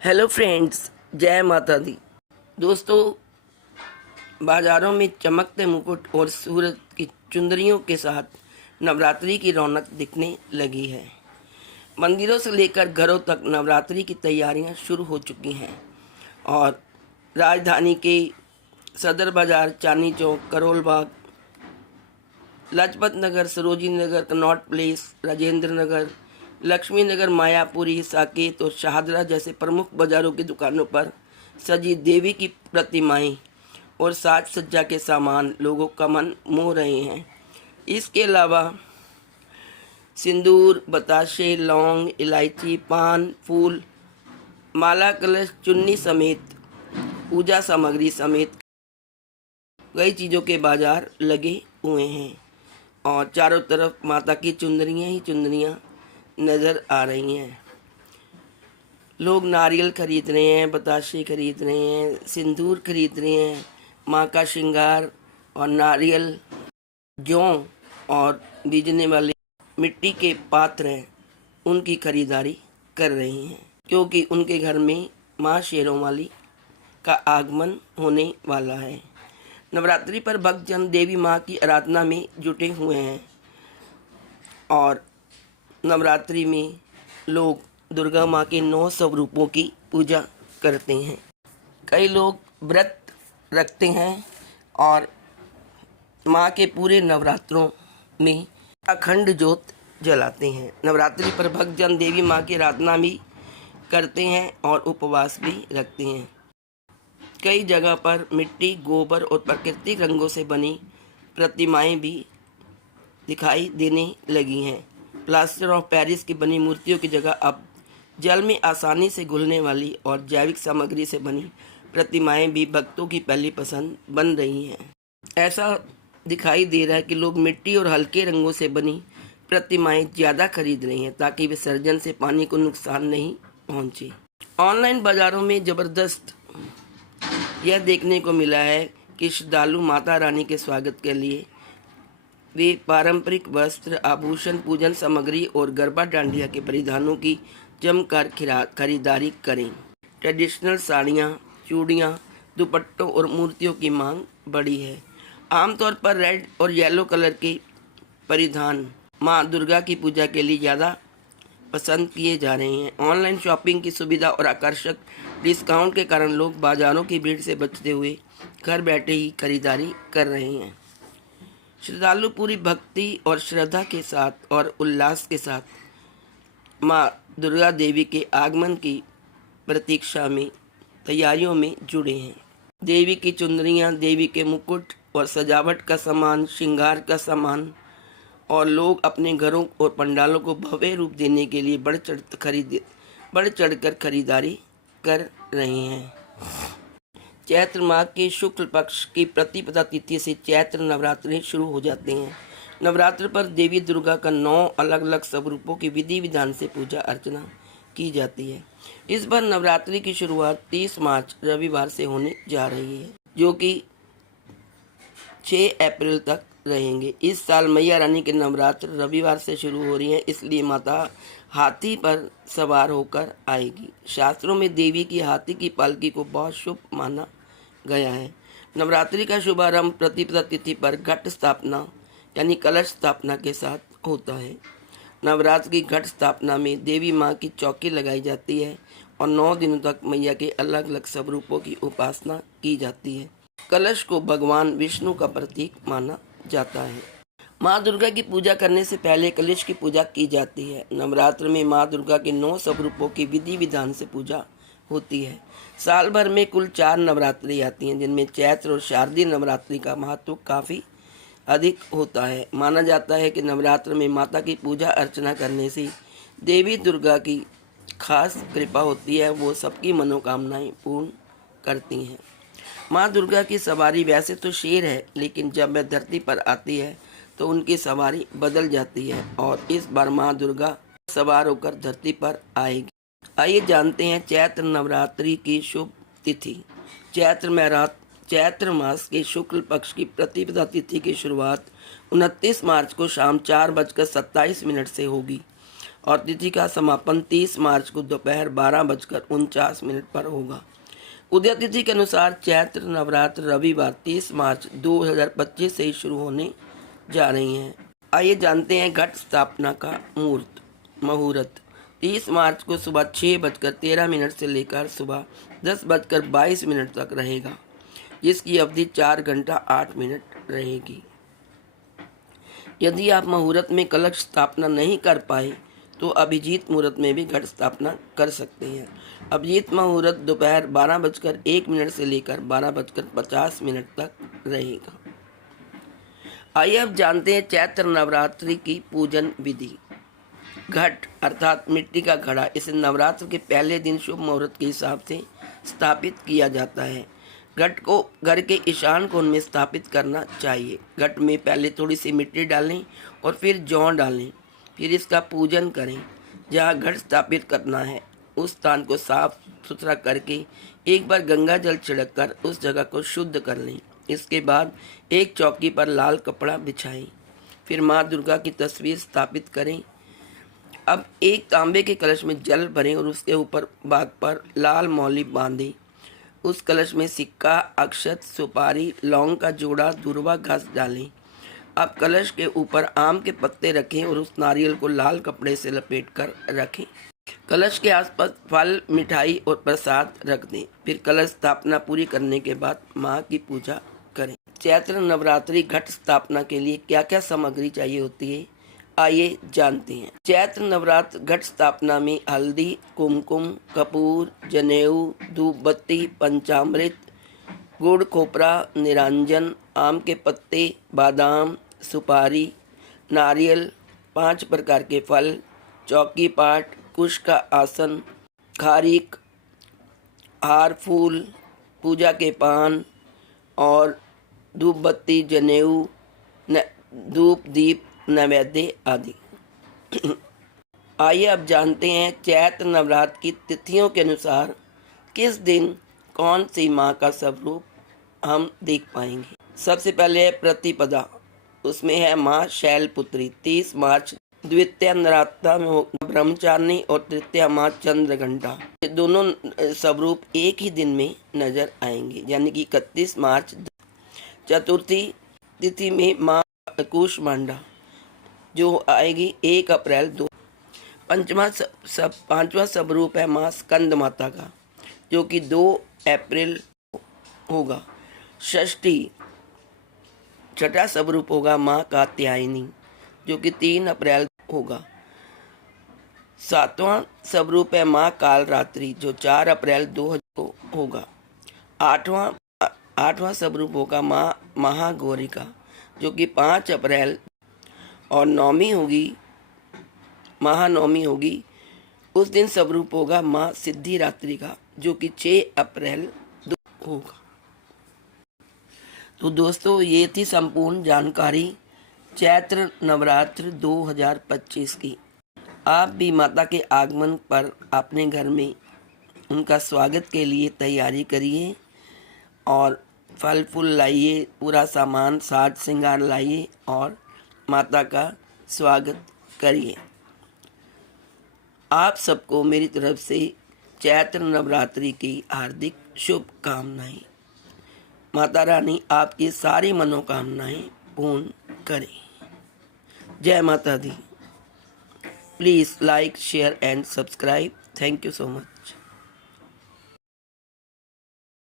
Hello friends, जय माता दी। दोस्तों, बाज़ारों में चमकते मुकुट और सूरत की चुंदरियों के साथ नवरात्रि की रौनक दिखने लगी है। मंदिरों से लेकर घरों तक नवरात्रि की तैयारियां शुरू हो चुकी हैं और राजधानी के सदर बाज़ार, चांदनी चौक, करोल बाग, लाजपत नगर, सरोजिनी नगर, कनॉट प्लेस, राजेंद्र नगर, लक्ष्मी नगर, मायापुरी, साकेत और शाहदरा जैसे प्रमुख बाज़ारों की दुकानों पर सजी देवी की प्रतिमाएं और साज सज्जा के सामान लोगों का मन मोह रहे हैं। इसके अलावा सिंदूर, बताशे, लौंग, इलायची, पान, फूल, माला, कलश, चुन्नी समेत पूजा सामग्री समेत कई चीज़ों के बाजार लगे हुए हैं और चारों तरफ माता की चुंदरियाँ ही चुंदरियाँ नज़र आ रही हैं। लोग नारियल खरीद रहे हैं, बताशे खरीद रहे हैं, सिंदूर खरीद रहे हैं, माँ का श्रृंगार और नारियल, जौ और बीजने वाले मिट्टी के पात्र हैं, उनकी खरीदारी कर रहे हैं क्योंकि उनके घर में माँ शेरों वाली का आगमन होने वाला है। नवरात्रि पर भक्तजन देवी माँ की आराधना में जुटे हुए हैं और नवरात्रि में लोग दुर्गा माँ के 9 स्वरूपों की पूजा करते हैं। कई लोग व्रत रखते हैं और माँ के पूरे नवरात्रों में अखंड ज्योत जलाते हैं। नवरात्रि पर भक्तजन देवी माँ की आराधना भी करते हैं और उपवास भी रखते हैं। कई जगह पर मिट्टी, गोबर और प्राकृतिक रंगों से बनी प्रतिमाएं भी दिखाई देने लगी हैं। प्लास्टर ऑफ पेरिस की बनी मूर्तियों की जगह अब जल में आसानी से घुलने वाली और जैविक सामग्री से बनी प्रतिमाएं भी भक्तों की पहली पसंद बन रही हैं। ऐसा दिखाई दे रहा है कि लोग मिट्टी और हल्के रंगों से बनी प्रतिमाएं ज़्यादा खरीद रही हैं ताकि विसर्जन से पानी को नुकसान नहीं पहुंचे। ऑनलाइन बाज़ारों में ज़बरदस्त यह देखने को मिला है कि श्रद्धालु माता रानी के स्वागत के लिए वे पारंपरिक वस्त्र, आभूषण, पूजन सामग्री और गरबा डांडिया के परिधानों की जमकर खरीदारी करें। ट्रेडिशनल साड़ियाँ, चूड़ियाँ, दुपट्टों और मूर्तियों की मांग बढ़ी है। आमतौर पर रेड और येलो कलर के परिधान माँ दुर्गा की पूजा के लिए ज़्यादा पसंद किए जा रहे हैं। ऑनलाइन शॉपिंग की सुविधा और आकर्षक डिस्काउंट के कारण लोग बाज़ारों की भीड़ से बचते हुए घर बैठे ही खरीदारी कर रहे हैं। श्रद्धालु पूरी भक्ति और श्रद्धा के साथ और उल्लास के साथ माँ दुर्गा देवी के आगमन की प्रतीक्षा में तैयारियों में जुड़े हैं। देवी की चुंदरियाँ, देवी के मुकुट और सजावट का सामान, श्रृंगार का सामान और लोग अपने घरों और पंडालों को भव्य रूप देने के लिए बढ़ चढ़कर खरीदारी कर रहे हैं। चैत्र माह के शुक्ल पक्ष की प्रतिपदा तिथि से चैत्र नवरात्रि शुरू हो जाते हैं। नवरात्र पर देवी दुर्गा का 9 अलग अलग स्वरूपों की विधि विधान से पूजा अर्चना की जाती है। इस बार नवरात्रि की शुरुआत 30 मार्च रविवार से होने जा रही है, जो कि 6 अप्रैल तक रहेंगे। इस साल मैया रानी के नवरात्र रविवार से शुरू हो रही हैं, इसलिए माता हाथी पर सवार होकर आएगी। शास्त्रों में देवी की हाथी की पालकी को बहुत शुभ माना गया है। नवरात्रि का शुभारंभ प्रतिपदा तिथि पर घट स्थापना यानी कलश स्थापना के साथ होता है। नवरात्र की घट स्थापना में देवी माँ की चौकी लगाई जाती है और 9 दिनों तक मैया के अलग अलग स्वरूपों की उपासना की जाती है। कलश को भगवान विष्णु का प्रतीक माना जाता है। माँ दुर्गा की पूजा करने से पहले कलश की पूजा की जाती है। नवरात्र में माँ दुर्गा के 9 स्वरूपों की विधि विधान से पूजा होती है। साल भर में कुल 4 नवरात्रि आती हैं, जिनमें चैत्र और शारदीय नवरात्रि का महत्व काफ़ी अधिक होता है। माना जाता है कि नवरात्र में माता की पूजा अर्चना करने से देवी दुर्गा की खास कृपा होती है, वो सबकी मनोकामनाएं पूर्ण करती हैं। माँ दुर्गा की सवारी वैसे तो शेर है, लेकिन जब वह धरती पर आती है तो उनकी सवारी बदल जाती है और इस बार माँ दुर्गा सवार होकर धरती पर आएगी। आइए जानते हैं चैत्र नवरात्रि की शुभ तिथि। चैत्र मास के शुक्ल पक्ष की प्रतिपदा तिथि की शुरुआत 29 मार्च को शाम 4:27 से होगी और तिथि का समापन 30 मार्च को दोपहर 12:49 पर होगा। उदय तिथि के अनुसार चैत्र नवरात्र रविवार 30 मार्च 2025 से ही शुरू होने जा रही हैं। आइए जानते हैं घट स्थापना का मुहूर्त। 30 मार्च को सुबह 6:13 से लेकर सुबह 10:22 तक रहेगा, जिसकी अवधि 4 घंटा 8 मिनट रहेगी। यदि आप मुहूर्त में कलश स्थापना नहीं कर पाए तो अभिजीत मुहूर्त में भी घट स्थापना कर सकते हैं। अभिजीत मुहूर्त दोपहर 12:01 से लेकर 12:50 तक रहेगा। आइए अब जानते हैं चैत्र नवरात्रि की पूजन विधि। घट अर्थात मिट्टी का घड़ा, इसे नवरात्र के पहले दिन शुभ मुहूर्त के हिसाब से स्थापित किया जाता है। घट को घर के ईशान कोण में स्थापित करना चाहिए। घट में पहले थोड़ी सी मिट्टी डालें और फिर जौ डालें, फिर इसका पूजन करें। जहाँ घट स्थापित करना है उस स्थान को साफ सुथरा करके एक बार गंगा जल छिड़ककर उस जगह को शुद्ध कर लें। इसके बाद एक चौकी पर लाल कपड़ा बिछाएं, फिर माँ दुर्गा की तस्वीर स्थापित करें। अब एक तांबे के कलश में जल भरें और उसके ऊपर भाग पर लाल मौली बांधें। उस कलश में सिक्का, अक्षत, सुपारी, लौंग का जोड़ा, दूर्वा घास डालें। अब कलश के ऊपर आम के पत्ते रखें और उस नारियल को लाल कपड़े से लपेटकर रखें। कलश के आसपास फल, मिठाई और प्रसाद रख दें। फिर कलश स्थापना पूरी करने के बाद माँ की पूजा करें। चैत्र नवरात्रि घट स्थापना के लिए क्या क्या सामग्री चाहिए होती है, आइए जानते हैं। चैत्र नवरात्र घट स्थापना में हल्दी, कुमकुम, कपूर, जनेऊ, धूप बत्ती, पंचामृत, गुड़, खोपरा, निरंजन, आम के पत्ते, बादाम, सुपारी, नारियल, 5 प्रकार के फल, चौकी पाट, कुश का आसन, खारिक, हार, फूल, पूजा के पान और धूप बत्ती, जनेऊ, धूप, दीप, नैवेद्य आदि। आइए अब जानते हैं चैत्र नवरात्र की तिथियों के अनुसार किस दिन कौन सी माँ का स्वरूप हम देख पाएंगे। सबसे पहले है प्रतिपदा, उसमें है माँ शैलपुत्री। 30 मार्च द्वितीय नराता में ब्रह्मचारिणी और तृतीय माँ चंद्रघंटा। ये दोनों स्वरूप एक ही दिन में नजर आएंगे, यानी कि 31 मार्च। चतुर्थी तिथि में माँ कूष्मांडा जो आएगी 1 अप्रैल 2। पांचवा स्वरूप है माँ स्कंद माता का, जो कि 2 अप्रैल होगा। छठा स्वरूप होगा माँ कात्यायनी, जो कि 3 अप्रैल होगा। 7वां स्वरूप है माँ कालरात्रि, जो 4 अप्रैल 2000 को होगा। 8वां स्वरूप होगा माँ महागौरिका, जो कि 5 अप्रैल। और महानवमी होगी, उस दिन स्वरूप होगा माँ सिद्धिरात्रि का, जो कि 6 अप्रैल होगा। तो दोस्तों, ये थी संपूर्ण जानकारी चैत्र नवरात्र 2025 की। आप भी माता के आगमन पर अपने घर में उनका स्वागत के लिए तैयारी करिए और फल फूल लाइए, पूरा सामान साज श्रृंगार लाइए और माता का स्वागत करिए। आप सबको मेरी तरफ से चैत्र नवरात्रि की हार्दिक शुभकामनाएं। माता रानी आपकी सारी मनोकामनाएं पूर्ण करें। जय माता दी। Please like, share and subscribe. Thank you so much.